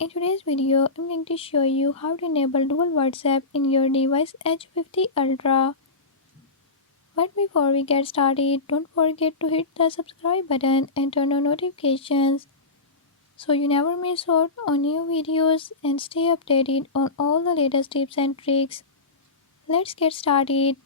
In today's video, I'm going to show you how to enable dual WhatsApp in your device Edge 50 Ultra. But before we get started, don't forget to hit the subscribe button and turn on notifications so you never miss out on new videos and stay updated on all the latest tips and tricks. Let's get started.